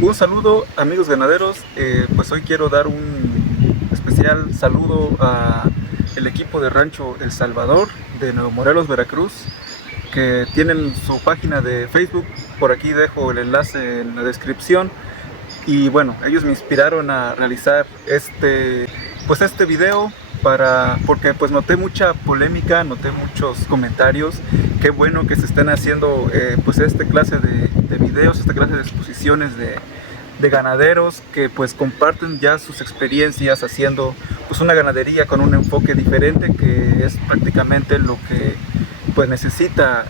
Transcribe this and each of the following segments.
Un saludo, amigos ganaderos. Pues hoy quiero dar un especial saludo a el equipo de Rancho El Salvador de Nuevo Morelos, Veracruz, que tienen su página de Facebook. Por aquí dejo el enlace en la descripción. Y bueno, ellos me inspiraron a realizar este video porque pues noté mucha polémica, noté muchos comentarios. Qué bueno que se estén haciendo pues esta clase de videos, esta clase de exposiciones de ganaderos que pues comparten ya sus experiencias haciendo pues una ganadería con un enfoque diferente, que es prácticamente lo que pues necesita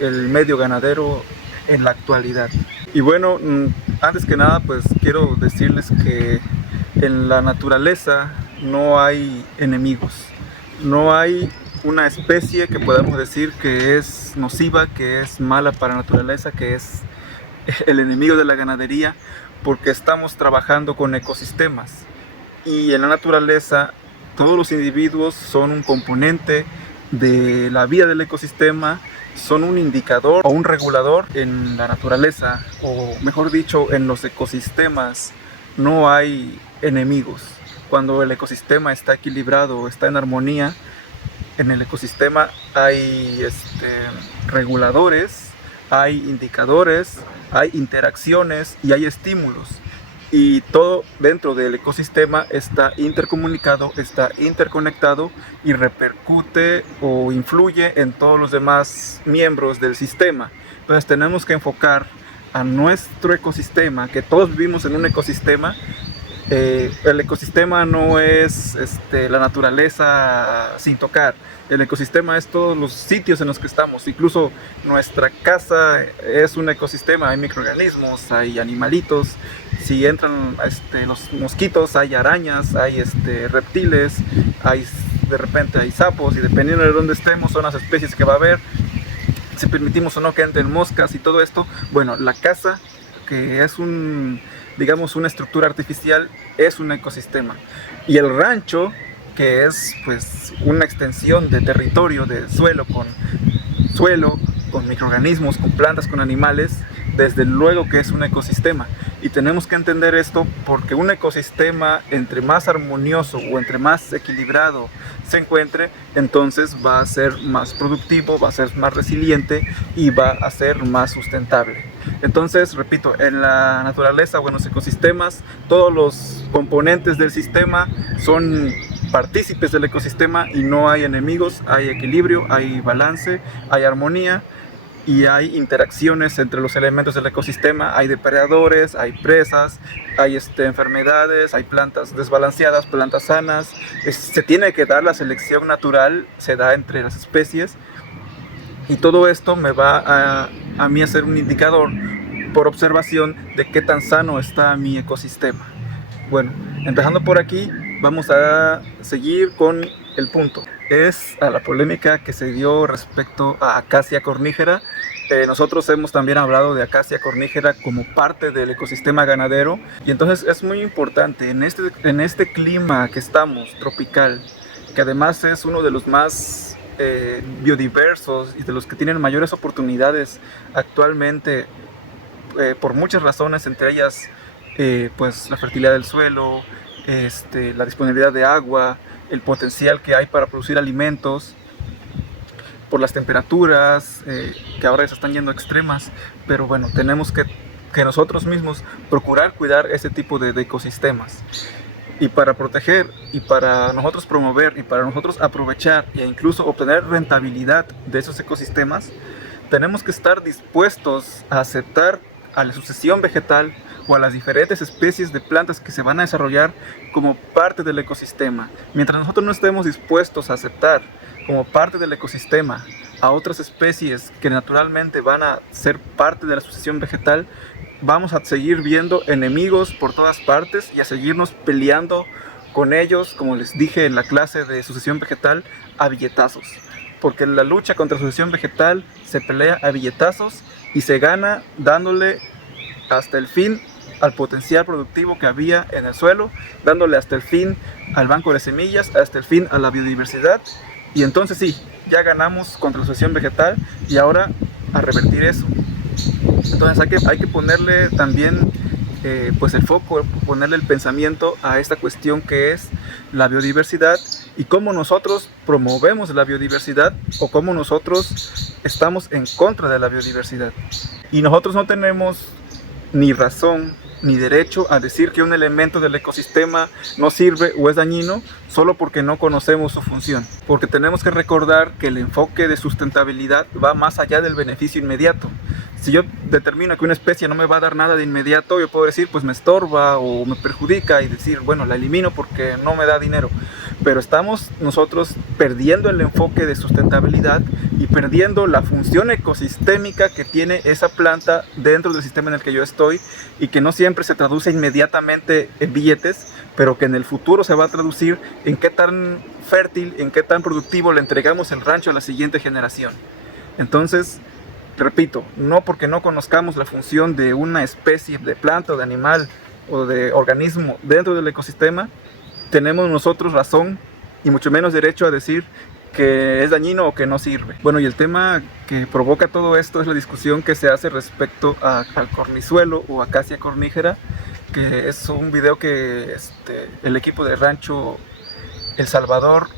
el medio ganadero en la actualidad. Y bueno, antes que nada pues quiero decirles que en la naturaleza no hay enemigos, no hay una especie que podamos decir que es nociva, que es mala para la naturaleza, que es el enemigo de la ganadería, porque estamos trabajando con ecosistemas. Y en la naturaleza todos los individuos son un componente de la vida del ecosistema, son un indicador o un regulador en la naturaleza, o mejor dicho, en los ecosistemas no hay enemigos. Cuando el ecosistema está equilibrado, está en armonía, en el ecosistema hay reguladores, hay indicadores, hay interacciones y hay estímulos. Y todo dentro del ecosistema está intercomunicado, está interconectado y repercute o influye en todos los demás miembros del sistema. Entonces tenemos que enfocar a nuestro ecosistema, que todos vivimos en un ecosistema. El ecosistema no es la naturaleza sin tocar. El ecosistema es todos los sitios en los que estamos. Incluso nuestra casa es un ecosistema. Hay microorganismos, hay animalitos. Si entran los mosquitos, hay arañas, hay reptiles, de repente hay sapos, y dependiendo de dónde estemos son las especies que va a haber. Si permitimos o no que entren moscas y todo esto. Bueno, la casa, que es digamos una estructura artificial, es un ecosistema. Y el rancho, que es pues una extensión de territorio, de suelo, con microorganismos, con plantas, con animales, desde luego que es un ecosistema. Y tenemos que entender esto porque un ecosistema, entre más armonioso o entre más equilibrado se encuentre, entonces va a ser más productivo, va a ser más resiliente y va a ser más sustentable. Entonces, repito, en la naturaleza o en los ecosistemas, todos los componentes del sistema son partícipes del ecosistema y no hay enemigos, hay equilibrio, hay balance, hay armonía y hay interacciones entre los elementos del ecosistema. Hay depredadores, hay presas, hay enfermedades, hay plantas desbalanceadas, plantas sanas. Se tiene que dar la selección natural, se da entre las especies, y todo esto me va a mí a ser un indicador por observación de qué tan sano está mi ecosistema. Bueno, empezando por aquí, vamos a seguir con el punto. Es a la polémica que se dio respecto a Acacia cornígera. Nosotros hemos también hablado de Acacia cornígera como parte del ecosistema ganadero, y entonces es muy importante en este clima que estamos, tropical, que además es uno de los más biodiversos y de los que tienen mayores oportunidades actualmente, por muchas razones, entre ellas pues la fertilidad del suelo, la disponibilidad de agua, el potencial que hay para producir alimentos, por las temperaturas que ahora se están yendo extremas. Pero bueno, tenemos que nosotros mismos procurar cuidar ese tipo de ecosistemas. Y para proteger, y para nosotros promover, y para nosotros aprovechar e incluso obtener rentabilidad de esos ecosistemas, tenemos que estar dispuestos a aceptar a la sucesión vegetal o a las diferentes especies de plantas que se van a desarrollar como parte del ecosistema. Mientras nosotros no estemos dispuestos a aceptar como parte del ecosistema a otras especies que naturalmente van a ser parte de la sucesión vegetal, vamos a seguir viendo enemigos por todas partes y a seguirnos peleando con ellos, como les dije en la clase de sucesión vegetal, a billetazos. Porque la lucha contra la sucesión vegetal se pelea a billetazos y se gana dándole hasta el fin al potencial productivo que había en el suelo, dándole hasta el fin al banco de semillas, hasta el fin a la biodiversidad. Y entonces sí, ya ganamos contra la sucesión vegetal, y ahora a revertir eso. Entonces hay que ponerle también pues el foco, ponerle el pensamiento a esta cuestión que es la biodiversidad y cómo nosotros promovemos la biodiversidad o cómo nosotros estamos en contra de la biodiversidad. Y nosotros no tenemos ni razón ni derecho a decir que un elemento del ecosistema no sirve o es dañino solo porque no conocemos su función. Porque tenemos que recordar que el enfoque de sustentabilidad va más allá del beneficio inmediato. Si yo determino que una especie no me va a dar nada de inmediato, yo puedo decir pues me estorba o me perjudica y decir bueno, la elimino porque no me da dinero. Pero estamos nosotros perdiendo el enfoque de sustentabilidad y perdiendo la función ecosistémica que tiene esa planta dentro del sistema en el que yo estoy y que no siempre se traduce inmediatamente en billetes, pero que en el futuro se va a traducir en qué tan fértil, en qué tan productivo le entregamos el rancho a la siguiente generación. Entonces, repito, no porque no conozcamos la función de una especie de planta o de animal o de organismo dentro del ecosistema, tenemos nosotros razón y mucho menos derecho a decir que es dañino o que no sirve. Bueno, y el tema que provoca todo esto es la discusión que se hace respecto al cornizuelo o acacia cornígera, que es un video que el equipo de Rancho El Salvador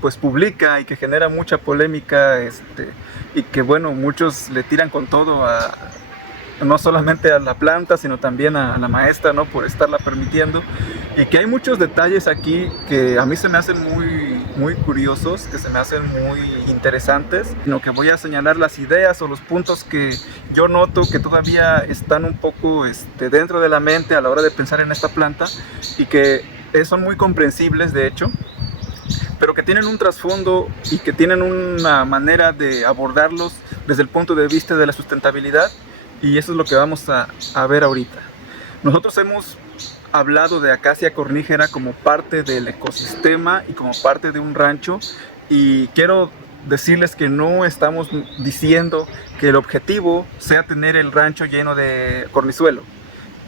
pues publica y que genera mucha polémica y que bueno, muchos le tiran con todo no solamente a la planta, sino también a la maestra, ¿no? Por estarla permitiendo. Y que hay muchos detalles aquí que a mí se me hacen muy curiosos, que se me hacen muy interesantes, sino que voy a señalar las ideas o los puntos que yo noto que todavía están un poco dentro de la mente a la hora de pensar en esta planta y que son muy comprensibles, de hecho, pero que tienen un trasfondo y que tienen una manera de abordarlos desde el punto de vista de la sustentabilidad. Y eso es lo que vamos a ver ahorita. Nosotros hemos hablado de acacia cornígera como parte del ecosistema y como parte de un rancho. Y quiero decirles que no estamos diciendo que el objetivo sea tener el rancho lleno de cornizuelo.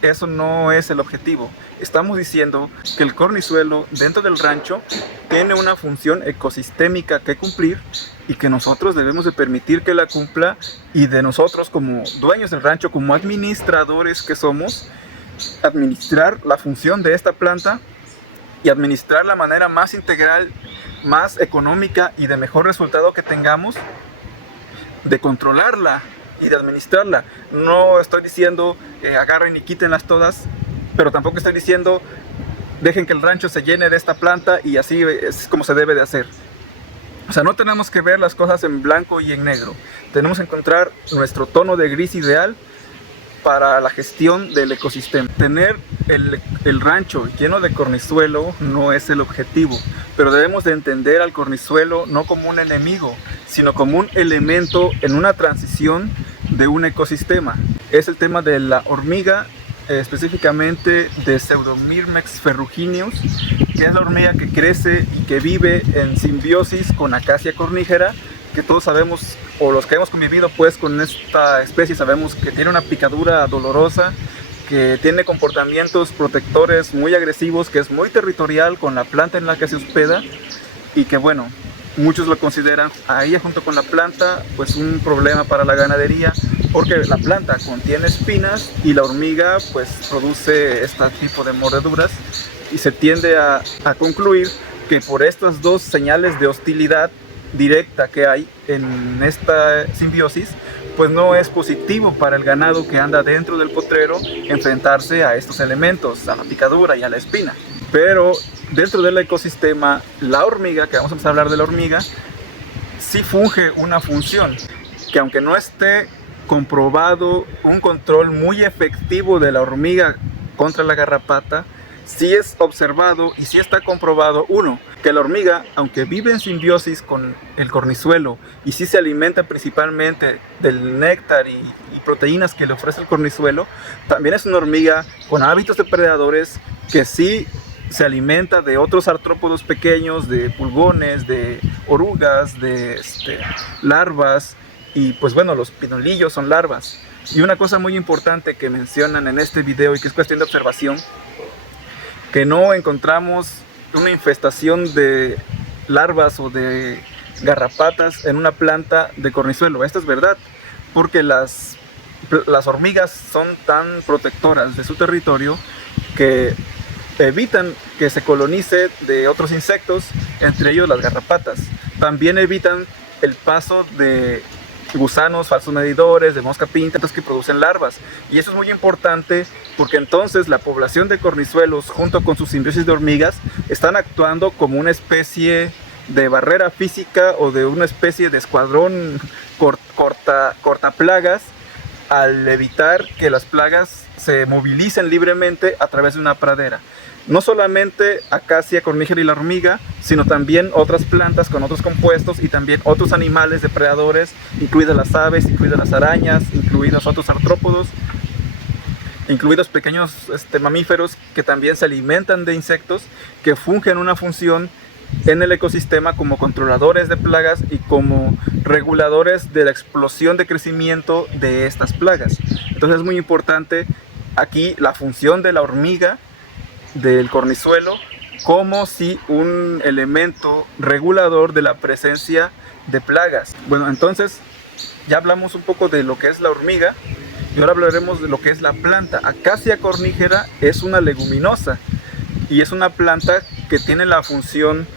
Eso no es el objetivo. Estamos diciendo que el cornizuelo dentro del rancho tiene una función ecosistémica que cumplir y que nosotros debemos de permitir que la cumpla, y de nosotros como dueños del rancho, como administradores que somos, administrar la función de esta planta y administrar la manera más integral, más económica y de mejor resultado que tengamos de controlarla y de administrarla. No estoy diciendo agarren y quítenlas todas, pero tampoco estoy diciendo dejen que el rancho se llene de esta planta y así es como se debe de hacer. O sea, no tenemos que ver las cosas en blanco y en negro. Tenemos que encontrar nuestro tono de gris ideal para la gestión del ecosistema. Tener el rancho lleno de cornizuelo no es el objetivo, pero debemos de entender al cornizuelo no como un enemigo, sino como un elemento en una transición de un ecosistema. Es el tema de la hormiga, específicamente de Pseudomyrmex ferrugineus, que es la hormiga que crece y que vive en simbiosis con acacia cornígera, que todos sabemos, o los que hemos convivido pues con esta especie, sabemos que tiene una picadura dolorosa, que tiene comportamientos protectores muy agresivos, que es muy territorial con la planta en la que se hospeda, y que bueno, muchos lo consideran a ella junto con la planta pues un problema para la ganadería, porque la planta contiene espinas y la hormiga pues produce este tipo de mordeduras, y se tiende a concluir que por estas dos señales de hostilidad directa que hay en esta simbiosis, pues no es positivo para el ganado que anda dentro del potrero enfrentarse a estos elementos, a la picadura y a la espina. Pero dentro del ecosistema, la hormiga, que vamos a empezar a hablar de la hormiga, sí funge una función, que aunque no esté comprobado un control muy efectivo de la hormiga contra la garrapata, sí es observado y sí está comprobado, uno, que la hormiga, aunque vive en simbiosis con el cornizuelo y sí se alimenta principalmente del néctar y proteínas que le ofrece el cornizuelo, también es una hormiga con hábitos depredadores que sí se alimenta de otros artrópodos pequeños, de pulgones, de orugas, de larvas, y pues bueno, los pinolillos son larvas. Y una cosa muy importante que mencionan en este video y que es cuestión de observación, que no encontramos una infestación de larvas o de garrapatas en una planta de cornizuelo. Esto es verdad, porque las las hormigas son tan protectoras de su territorio que evitan que se colonice de otros insectos, entre ellos las garrapatas. También evitan el paso de gusanos, falsos medidores, de mosca pinta, que producen larvas. Y eso es muy importante porque entonces la población de cornizuelos, junto con sus simbiosis de hormigas, están actuando como una especie de barrera física o de una especie de escuadrón cortaplagas, al evitar que las plagas se movilicen libremente a través de una pradera. No solamente Acacia cornigera y la hormiga, sino también otras plantas con otros compuestos y también otros animales depredadores, incluidas las aves, incluidas las arañas, incluidos otros artrópodos, incluidos pequeños mamíferos que también se alimentan de insectos, que fungen una función en el ecosistema como controladores de plagas y como reguladores de la explosión de crecimiento de estas plagas. Entonces es muy importante aquí la función de la hormiga, del cornizuelo, como si un elemento regulador de la presencia de plagas. Bueno, entonces ya hablamos un poco de lo que es la hormiga y ahora hablaremos de lo que es la planta. Acacia cornigera es una leguminosa y es una planta que tiene la función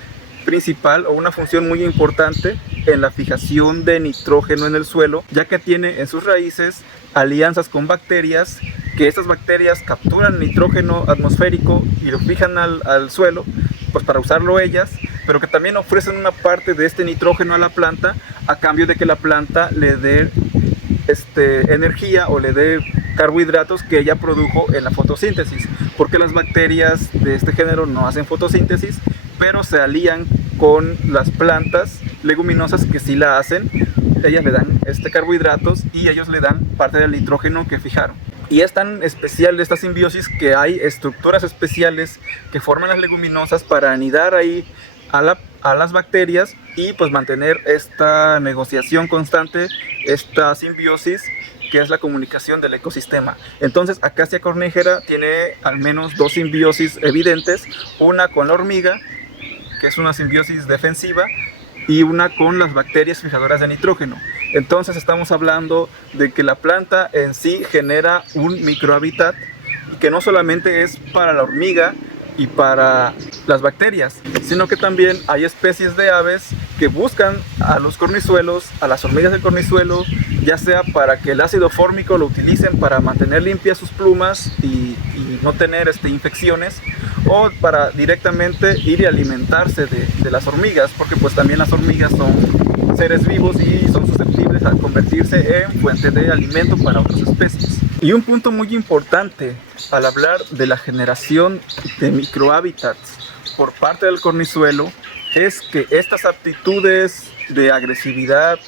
principal o una función muy importante en la fijación de nitrógeno en el suelo, ya que tiene en sus raíces alianzas con bacterias, que estas bacterias capturan nitrógeno atmosférico y lo fijan al suelo, pues para usarlo ellas, pero que también ofrecen una parte de este nitrógeno a la planta a cambio de que la planta le dé energía o le dé carbohidratos que ella produjo en la fotosíntesis, porque las bacterias de este género no hacen fotosíntesis, pero se alían con las plantas leguminosas que sí la hacen. Ellas le dan carbohidratos y ellos le dan parte del nitrógeno que fijaron. Y es tan especial esta simbiosis que hay estructuras especiales que forman las leguminosas para anidar ahí a las bacterias y pues mantener esta negociación constante, esta simbiosis que es la comunicación del ecosistema. Entonces Acacia cornigera tiene al menos dos simbiosis evidentes, una con la hormiga, que es una simbiosis defensiva, y una con las bacterias fijadoras de nitrógeno. Entonces estamos hablando de que la planta en sí genera un microhábitat y que no solamente es para la hormiga y para las bacterias, sino que también hay especies de aves que buscan a los cornizuelos, a las hormigas del cornizuelo, ya sea para que el ácido fórmico lo utilicen para mantener limpias sus plumas y no tener infecciones, o para directamente ir y alimentarse de las hormigas, porque pues también las hormigas son seres vivos y son susceptibles a convertirse en fuente de alimento para otras especies. Y un punto muy importante al hablar de la generación de microhábitats por parte del cornizuelo es que estas aptitudes de agresividad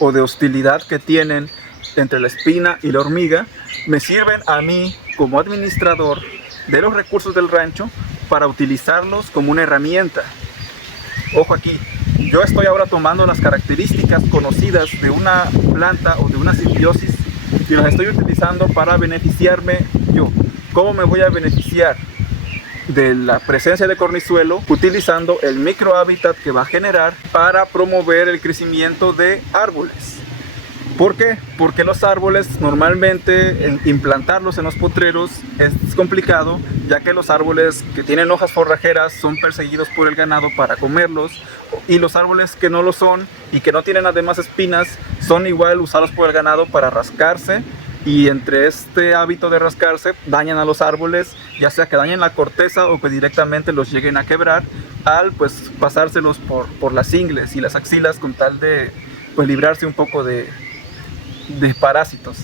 o de hostilidad que tienen entre la espina y la hormiga me sirven a mí como administrador de los recursos del rancho para utilizarlos como una herramienta. Ojo aquí, yo estoy ahora tomando las características conocidas de una planta o de una simbiosis y las estoy utilizando para beneficiarme yo. ¿Cómo me voy a beneficiar de la presencia de cornizuelo? Utilizando el microhábitat que va a generar para promover el crecimiento de árboles. ¿Por qué? Porque los árboles normalmente implantarlos en los potreros es complicado, ya que los árboles que tienen hojas forrajeras son perseguidos por el ganado para comerlos, y los árboles que no lo son y que no tienen además espinas son igual usados por el ganado para rascarse, y entre este hábito de rascarse dañan a los árboles, ya sea que dañen la corteza o que directamente los lleguen a quebrar al pasárselos por las ingles y las axilas con tal de librarse un poco de parásitos.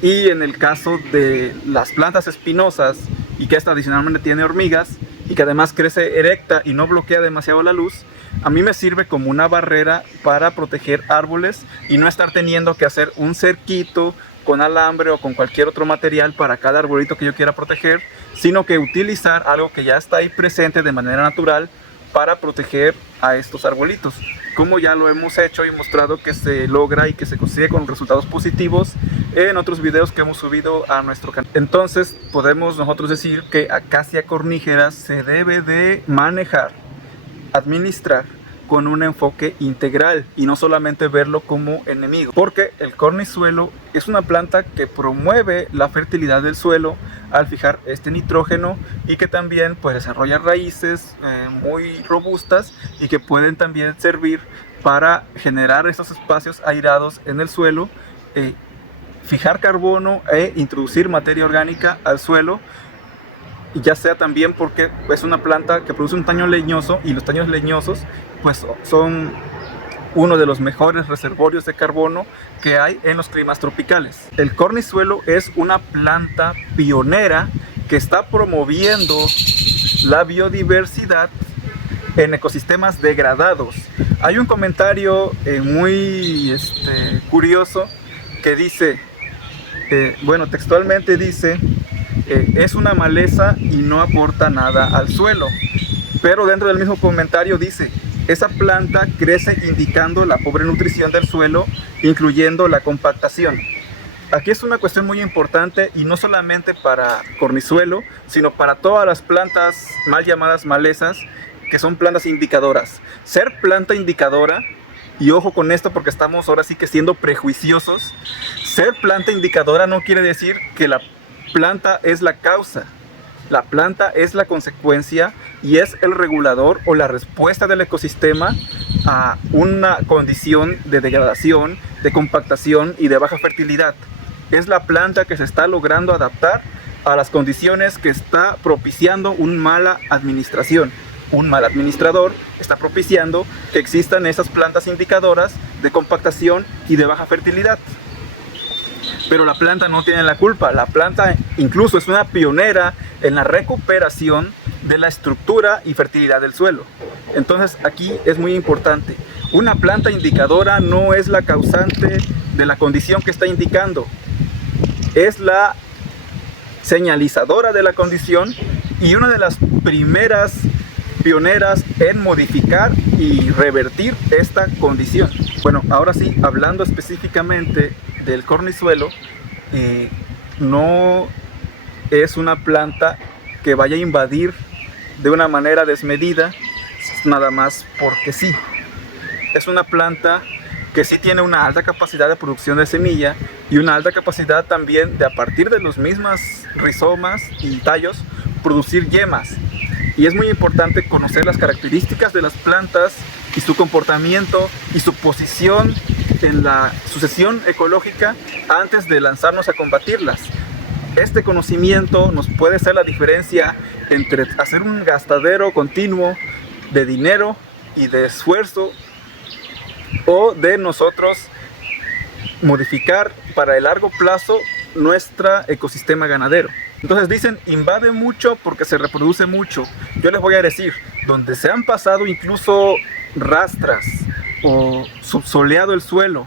Y en el caso de las plantas espinosas y que esta adicionalmente tiene hormigas y que además crece erecta y no bloquea demasiado la luz, a mí me sirve como una barrera para proteger árboles y no estar teniendo que hacer un cerquito con alambre o con cualquier otro material para cada arbolito que yo quiera proteger, sino que utilizar algo que ya está ahí presente de manera natural para proteger a estos arbolitos, como ya lo hemos hecho y mostrado que se logra y que se consigue con resultados positivos en otros videos que hemos subido a nuestro canal. Entonces podemos nosotros decir que Acacia cornigera se debe de manejar, administrar con un enfoque integral y no solamente verlo como enemigo, porque el cornisuelo es una planta que promueve la fertilidad del suelo al fijar este nitrógeno y que también pues desarrolla raíces muy robustas y que pueden también servir para generar esos espacios airados en el suelo, fijar carbono e introducir materia orgánica al suelo, y ya sea también porque es una planta que produce un taño leñoso, y los taños leñosos pues son uno de los mejores reservorios de carbono que hay en los climas tropicales. El cornisuelo es una planta pionera que está promoviendo la biodiversidad en ecosistemas degradados. Hay un comentario muy curioso que dice, bueno, textualmente dice, es una maleza y no aporta nada al suelo. Pero dentro del mismo comentario dice, esa planta crece indicando la pobre nutrición del suelo, incluyendo la compactación. Aquí es una cuestión muy importante, y no solamente para cornisuelo, sino para todas las plantas mal llamadas malezas, que son plantas indicadoras. Ser planta indicadora, y ojo con esto porque estamos ahora sí que siendo prejuiciosos, ser planta indicadora no quiere decir que la planta es la causa. La planta es la consecuencia y es el regulador o la respuesta del ecosistema a una condición de degradación, de compactación y de baja fertilidad. Es la planta que se está logrando adaptar a las condiciones que está propiciando una mala administración. Un mal administrador está propiciando que existan esas plantas indicadoras de compactación y de baja fertilidad. Pero la planta no tiene la culpa. La planta incluso es una pionera en la recuperación de la estructura y fertilidad del suelo. Entonces aquí es muy importante. Una planta indicadora no es la causante de la condición que está indicando. Es la señalizadora de la condición y una de las primeras pioneras en modificar y revertir esta condición. Bueno, ahora sí, hablando específicamente del cornisuelo, no es una planta que vaya a invadir de una manera desmedida, nada más porque sí. Es una planta que sí tiene una alta capacidad de producción de semilla y una alta capacidad también de, a partir de los mismos rizomas y tallos, producir yemas. Y es muy importante conocer las características de las plantas y su comportamiento y su posición en la sucesión ecológica antes de lanzarnos a combatirlas. Este conocimiento nos puede hacer la diferencia entre hacer un gastadero continuo de dinero y de esfuerzo, o de nosotros modificar para el largo plazo nuestro ecosistema ganadero. Entonces dicen, invade mucho porque se reproduce mucho. Yo les voy a decir, donde se han pasado incluso rastras o subsoleado el suelo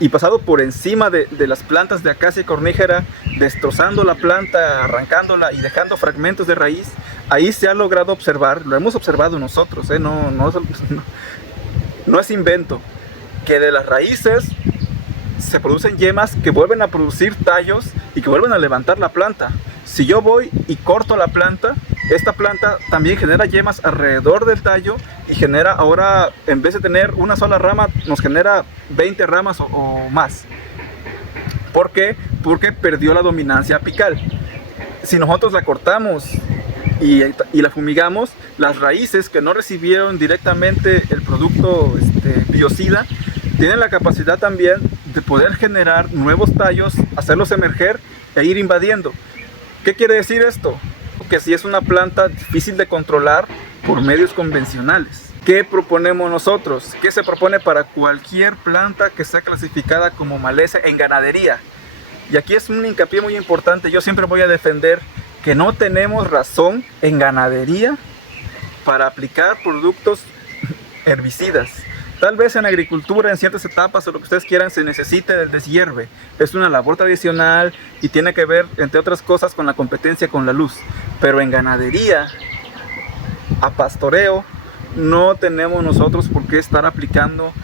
y pasado por encima de las plantas de acacia cornígera, destrozando la planta, arrancándola y dejando fragmentos de raíz, ahí se ha logrado observar, lo hemos observado nosotros, no es invento, que de las raíces se producen yemas que vuelven a producir tallos y que vuelven a levantar la planta. Si yo voy y corto la planta, esta planta también genera yemas alrededor del tallo y genera ahora, en vez de tener una sola rama, nos genera 20 ramas o más. ¿Por qué? Porque perdió la dominancia apical. Si nosotros la cortamos y la fumigamos, las raíces que no recibieron directamente el producto biocida tienen la capacidad también de poder generar nuevos tallos, hacerlos emerger e ir invadiendo. ¿Qué quiere decir esto? Que si es una planta difícil de controlar por medios convencionales. ¿Qué proponemos nosotros? ¿Qué se propone para cualquier planta que sea clasificada como maleza en ganadería? Y aquí es un hincapié muy importante. Yo siempre voy a defender que no tenemos razón en ganadería para aplicar productos herbicidas. Tal vez en agricultura, en ciertas etapas o lo que ustedes quieran, se necesite del deshierve. Es una labor tradicional y tiene que ver, entre otras cosas, con la competencia con la luz. Pero en ganadería, a pastoreo, no tenemos nosotros por qué estar aplicando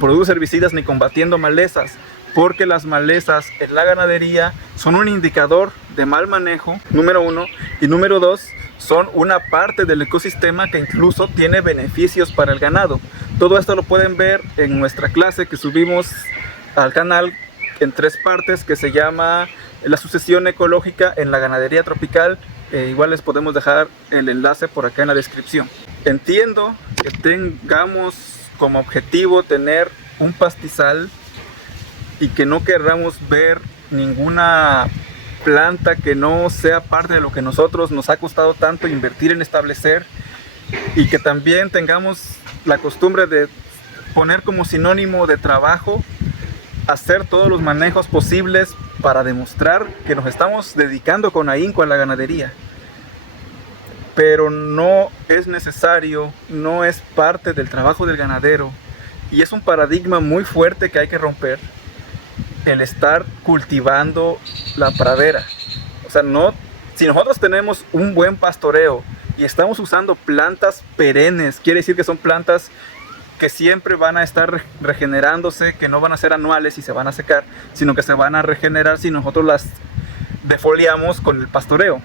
productos herbicidas ni combatiendo malezas, porque las malezas en la ganadería son un indicador de mal manejo, número uno, y número dos, son una parte del ecosistema que incluso tiene beneficios para el ganado. Todo esto lo pueden ver en nuestra clase que subimos al canal en 3 partes, que se llama la sucesión ecológica en la ganadería tropical. Igual les podemos dejar el enlace por acá en la descripción. Entiendo que tengamos como objetivo tener un pastizal y que no querramos ver ninguna planta que no sea parte de lo que nosotros nos ha costado tanto invertir en establecer, y que también tengamos la costumbre de poner como sinónimo de trabajo hacer todos los manejos posibles para demostrar que nos estamos dedicando con ahínco a la ganadería. Pero no es necesario, no es parte del trabajo del ganadero, y es un paradigma muy fuerte que hay que romper, el estar cultivando la pradera. O sea, si nosotros tenemos un buen pastoreo y estamos usando plantas perennes, quiere decir que son plantas que siempre van a estar regenerándose, que no van a ser anuales y se van a secar, sino que se van a regenerar si nosotros las defoliamos con el pastoreo.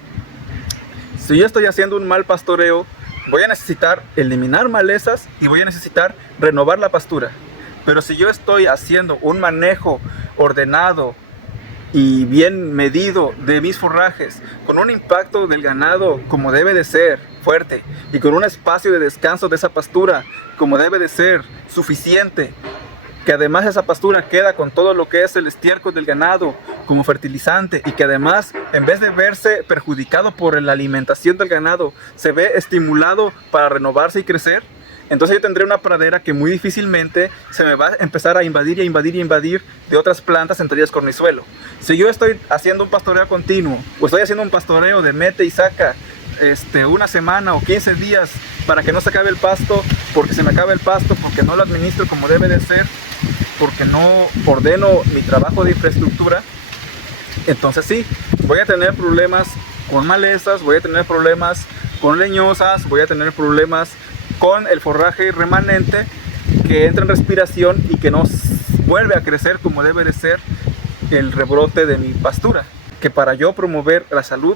Si yo estoy haciendo un mal pastoreo, voy a necesitar eliminar malezas y voy a necesitar renovar la pastura. Pero si yo estoy haciendo un manejo ordenado y bien medido de mis forrajes, con un impacto del ganado como debe de ser, fuerte, y con un espacio de descanso de esa pastura como debe de ser, suficiente, que además esa pastura queda con todo lo que es el estiércol del ganado como fertilizante, y que además, en vez de verse perjudicado por la alimentación del ganado, se ve estimulado para renovarse y crecer, entonces yo tendré una pradera que muy difícilmente se me va a empezar a invadir y a invadir y a invadir de otras plantas, entre ellas cornizuelo. Si yo estoy haciendo un pastoreo continuo, o estoy haciendo un pastoreo de mete y saca una semana o 15 días para que no se acabe el pasto, porque se me acabe el pasto, porque no lo administro como debe de ser, porque no ordeno mi trabajo de infraestructura, entonces sí, voy a tener problemas con malezas, voy a tener problemas con leñosas, voy a tener problemas con el forraje remanente que entra en respiración y que no vuelve a crecer como debe de ser el rebrote de mi pastura. Que para yo promover la salud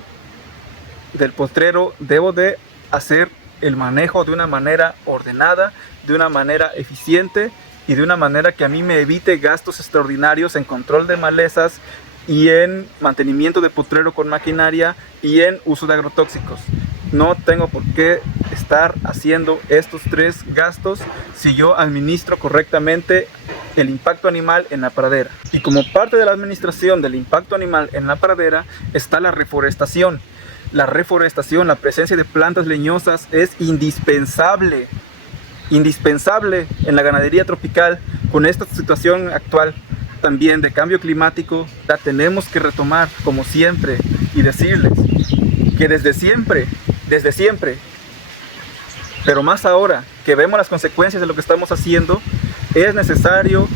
del postrero debo de hacer el manejo de una manera ordenada, de una manera eficiente y de una manera que a mí me evite gastos extraordinarios en control de malezas y en mantenimiento de potrero con maquinaria y en uso de agrotóxicos. No tengo por qué estar haciendo estos 3 gastos si yo administro correctamente el impacto animal en la pradera. Y como parte de la administración del impacto animal en la pradera está la reforestación. La reforestación, la presencia de plantas leñosas es indispensable en la ganadería tropical. Con esta situación actual también de cambio climático, la tenemos que retomar como siempre y decirles que desde siempre, pero más ahora que vemos las consecuencias de lo que estamos haciendo, es necesario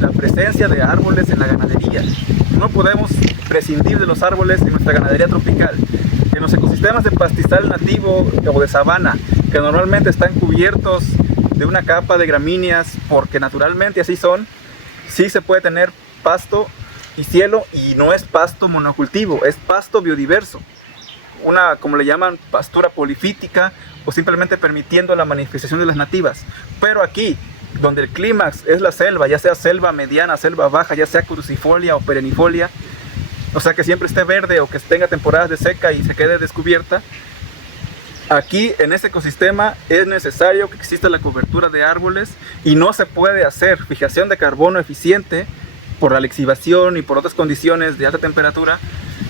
la presencia de árboles en la ganadería. No podemos prescindir de los árboles en nuestra ganadería tropical. En los ecosistemas de pastizal nativo o de sabana, que normalmente están cubiertos de una capa de gramíneas, porque naturalmente así son, sí se puede tener pasto y cielo, y no es pasto monocultivo, es pasto biodiverso. Una, como le llaman, pastura polifítica, o simplemente permitiendo la manifestación de las nativas. Pero aquí, donde el clímax es la selva, ya sea selva mediana, selva baja, ya sea crucifolia o perennifolia, o sea que siempre esté verde o que tenga temporadas de seca y se quede descubierta, aquí en este ecosistema es necesario que exista la cobertura de árboles, y no se puede hacer fijación de carbono eficiente por la lixiviación y por otras condiciones de alta temperatura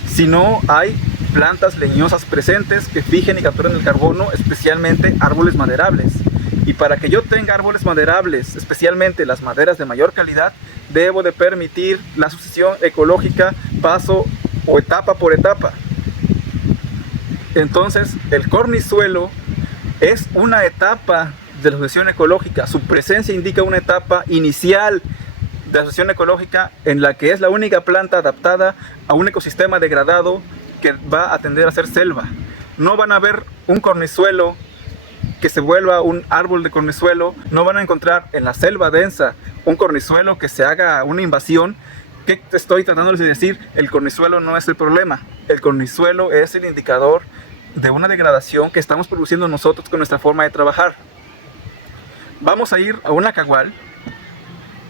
si no hay plantas leñosas presentes que fijen y capturen el carbono, especialmente árboles maderables. Y para que yo tenga árboles maderables, especialmente las maderas de mayor calidad, debo de permitir la sucesión ecológica paso o etapa por etapa. Entonces, el cornizuelo es una etapa de la sucesión ecológica. Su presencia indica una etapa inicial de la sucesión ecológica en la que es la única planta adaptada a un ecosistema degradado que va a tender a ser selva. No van a ver un cornizuelo que se vuelva un árbol de cornizuelo, no van a encontrar en la selva densa un cornizuelo que se haga una invasión. ¿Qué estoy tratando de decir? El cornizuelo no es el problema, el cornizuelo es el indicador de una degradación que estamos produciendo nosotros con nuestra forma de trabajar. Vamos a ir a una cagual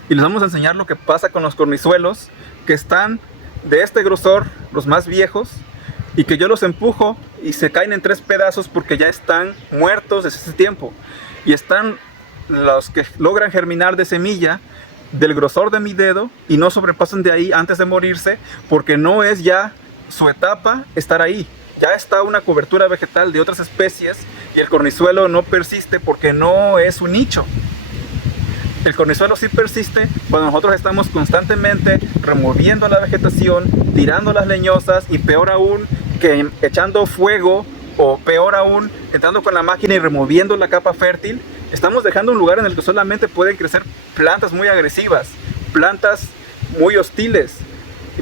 y les vamos a enseñar lo que pasa con los cornizuelos que están de este grosor, los más viejos, y que yo los empujo y se caen en 3 pedazos porque ya están muertos desde ese tiempo. Y están los que logran germinar de semilla del grosor de mi dedo y no sobrepasan de ahí antes de morirse, porque no es ya su etapa estar ahí. Ya está una cobertura vegetal de otras especies y el cornizuelo no persiste porque no es un nicho. El cornizuelo sí persiste cuando nosotros estamos constantemente removiendo la vegetación, tirando las leñosas y peor aún que echando fuego, o peor aún entrando con la máquina y removiendo la capa fértil. Estamos dejando un lugar en el que solamente pueden crecer plantas muy agresivas, plantas muy hostiles,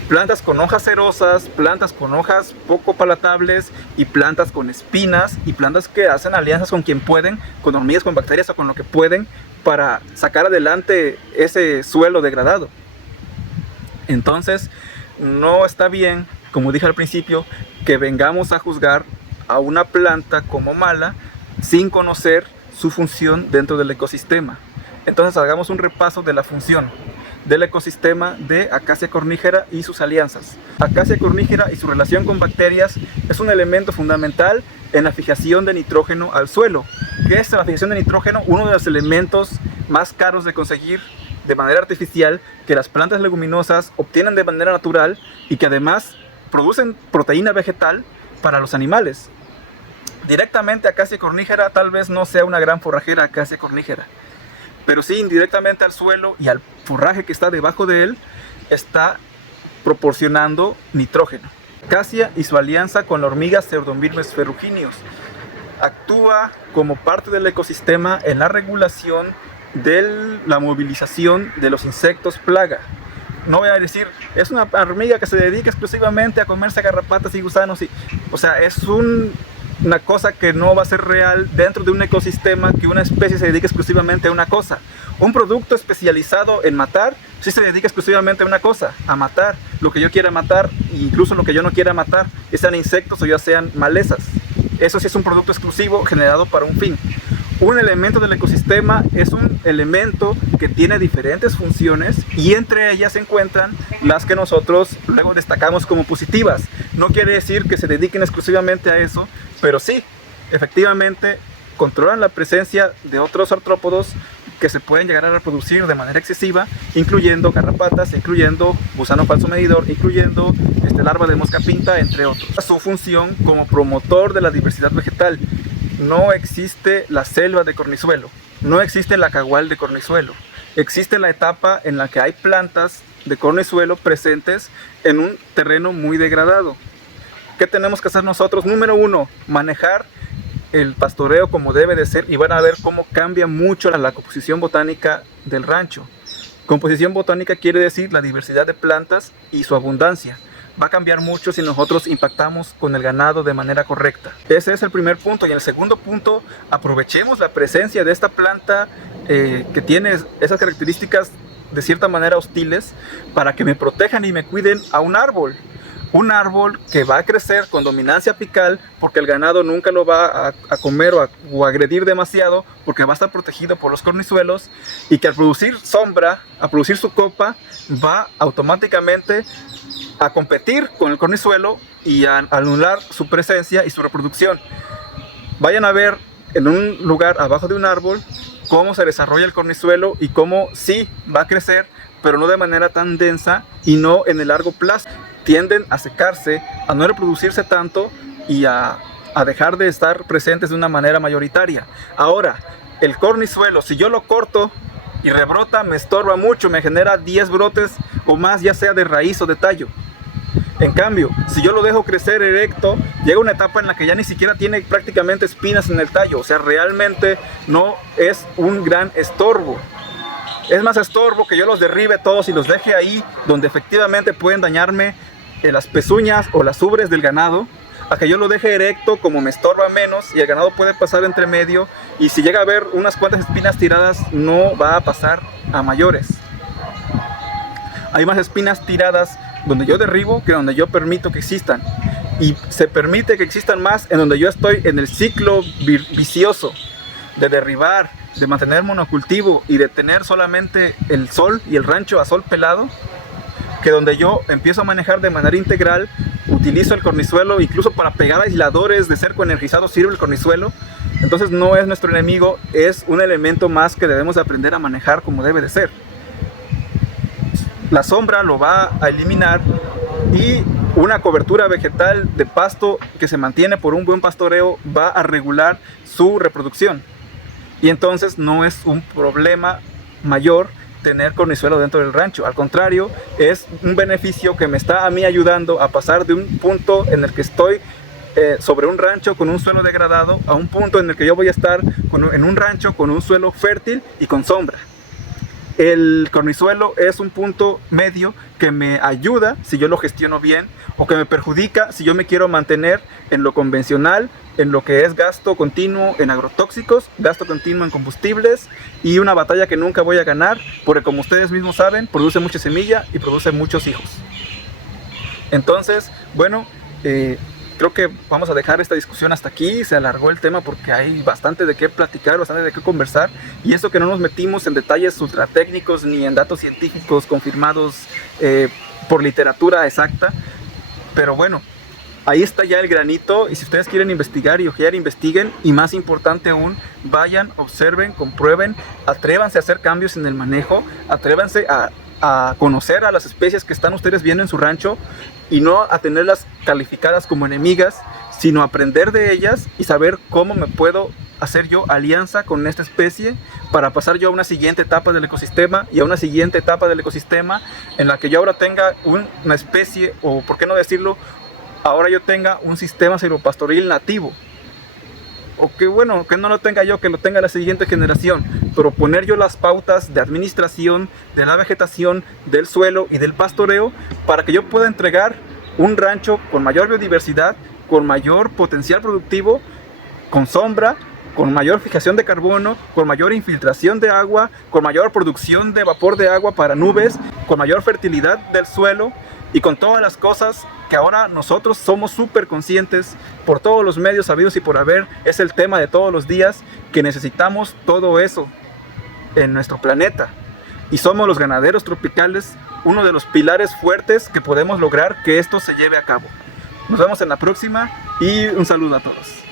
plantas con hojas cerosas, plantas con hojas poco palatables y plantas con espinas y plantas que hacen alianzas con quien pueden, con hormigas, con bacterias o con lo que pueden para sacar adelante ese suelo degradado. Entonces, no está bien, como dije al principio, que vengamos a juzgar a una planta como mala sin conocer su función dentro del ecosistema. Entonces hagamos un repaso de la función del ecosistema de Acacia cornigera y sus alianzas. Acacia cornigera y su relación con bacterias es un elemento fundamental en la fijación de nitrógeno al suelo. ¿Qué es la fijación de nitrógeno? Uno de los elementos más caros de conseguir de manera artificial, que las plantas leguminosas obtienen de manera natural y que además producen proteína vegetal para los animales. Directamente Acacia cornigera tal vez no sea una gran forrajera Acacia cornigera, pero sí indirectamente al suelo y al forraje que está debajo de él está proporcionando nitrógeno. Acacia y su alianza con la hormiga Pseudomyrmex ferrugineus actúa como parte del ecosistema en la regulación de la movilización de los insectos plaga. No voy a decir, es una hormiga que se dedica exclusivamente a comerse garrapatas y gusanos, o sea, es una cosa que no va a ser real dentro de un ecosistema, que una especie se dedique exclusivamente a una cosa. Un producto especializado en matar, sí se dedica exclusivamente a una cosa, a matar lo que yo quiera matar, e incluso lo que yo no quiera matar, ya sean insectos o ya sean malezas. Eso sí es un producto exclusivo generado para un fin. Un elemento del ecosistema es un elemento que tiene diferentes funciones y entre ellas se encuentran las que nosotros luego destacamos como positivas. No quiere decir que se dediquen exclusivamente a eso, pero sí, efectivamente controlan la presencia de otros artrópodos que se pueden llegar a reproducir de manera excesiva, incluyendo garrapatas, incluyendo gusano falso medidor, incluyendo larva de mosca pinta, entre otros. Su función como promotor de la diversidad vegetal. No existe la selva de cornizuelo, no existe la cagual de cornizuelo. Existe la etapa en la que hay plantas de cornizuelo presentes en un terreno muy degradado. ¿Qué tenemos que hacer nosotros? Número 1, manejar el pastoreo como debe de ser, y van a ver cómo cambia mucho la composición botánica del rancho. Composición botánica quiere decir la diversidad de plantas y su abundancia. Va a cambiar mucho si nosotros impactamos con el ganado de manera correcta. Ese es el primer punto. Y el segundo punto, aprovechemos la presencia de esta planta que tiene esas características de cierta manera hostiles para que me protejan y me cuiden a un árbol. Un árbol que va a crecer con dominancia apical porque el ganado nunca lo va a comer o agredir demasiado porque va a estar protegido por los cornizuelos, y que al producir sombra, a producir su copa, va automáticamente a competir con el cornizuelo y a anular su presencia y su reproducción. Vayan a ver en un lugar abajo de un árbol cómo se desarrolla el cornizuelo y cómo sí va a crecer, pero no de manera tan densa y no en el largo plazo. Tienden a secarse, a no reproducirse tanto y a dejar de estar presentes de una manera mayoritaria. Ahora, el cornizuelo, si yo lo corto y rebrota, me estorba mucho, me genera 10 brotes o más, ya sea de raíz o de tallo. En cambio, si yo lo dejo crecer erecto, llega una etapa en la que ya ni siquiera tiene prácticamente espinas en el tallo. O sea, realmente no es un gran estorbo. Es más estorbo que yo los derribe todos y los deje ahí donde efectivamente pueden dañarme las pezuñas o las ubres del ganado, a que yo lo deje erecto, como me estorba menos y el ganado puede pasar entre medio, y si llega a haber unas cuantas espinas tiradas no va a pasar a mayores. Hay más espinas tiradas donde yo derribo que donde yo permito que existan. y se permite que existan más en donde yo estoy en el ciclo vicioso de derribar, de mantener monocultivo y de tener solamente el sol y el rancho a sol pelado, que donde yo empiezo a manejar de manera integral, utilizo el cornizuelo incluso para pegar aisladores de cerco energizado, sirve el cornizuelo. Entonces no es nuestro enemigo, es un elemento más que debemos aprender a manejar como debe de ser. La sombra lo va a eliminar y una cobertura vegetal de pasto que se mantiene por un buen pastoreo va a regular su reproducción. Y entonces no es un problema mayor tener cornizuelo dentro del rancho. Al contrario, es un beneficio que me está a mí ayudando a pasar de un punto en el que estoy sobre un rancho con un suelo degradado a un punto en el que yo voy a estar en un rancho con un suelo fértil y con sombra. El cornizuelo es un punto medio que me ayuda si yo lo gestiono bien, o que me perjudica si yo me quiero mantener en lo convencional, en lo que es gasto continuo en agrotóxicos, gasto continuo en combustibles y una batalla que nunca voy a ganar, porque como ustedes mismos saben, produce mucha semilla y produce muchos hijos. Entonces, bueno, creo que vamos a dejar esta discusión hasta aquí. Se alargó el tema porque hay bastante de qué platicar, bastante de qué conversar, y eso que no nos metimos en detalles ultra técnicos ni en datos científicos confirmados por literatura exacta. Pero bueno, ahí está ya el granito, y si ustedes quieren investigar y ojear, investiguen, y más importante aún, vayan, observen, comprueben, atrévanse a hacer cambios en el manejo, atrévanse a conocer a las especies que están ustedes viendo en su rancho, y no a tenerlas calificadas como enemigas, sino aprender de ellas y saber cómo me puedo hacer yo alianza con esta especie para pasar yo a una siguiente etapa del ecosistema, y a una siguiente etapa del ecosistema en la que yo ahora tenga una especie, o por qué no decirlo, ahora yo tenga un sistema silvopastoril nativo. O que bueno, que no lo tenga yo, que lo tenga la siguiente generación, pero poner yo las pautas de administración de la vegetación, del suelo y del pastoreo para que yo pueda entregar un rancho con mayor biodiversidad, con mayor potencial productivo, con sombra, con mayor fijación de carbono, con mayor infiltración de agua, con mayor producción de vapor de agua para nubes, con mayor fertilidad del suelo, y con todas las cosas que ahora nosotros somos súper conscientes por todos los medios habidos y por haber. Es el tema de todos los días, que necesitamos todo eso en nuestro planeta, y somos los ganaderos tropicales uno de los pilares fuertes que podemos lograr que esto se lleve a cabo. Nos vemos en la próxima y un saludo a todos.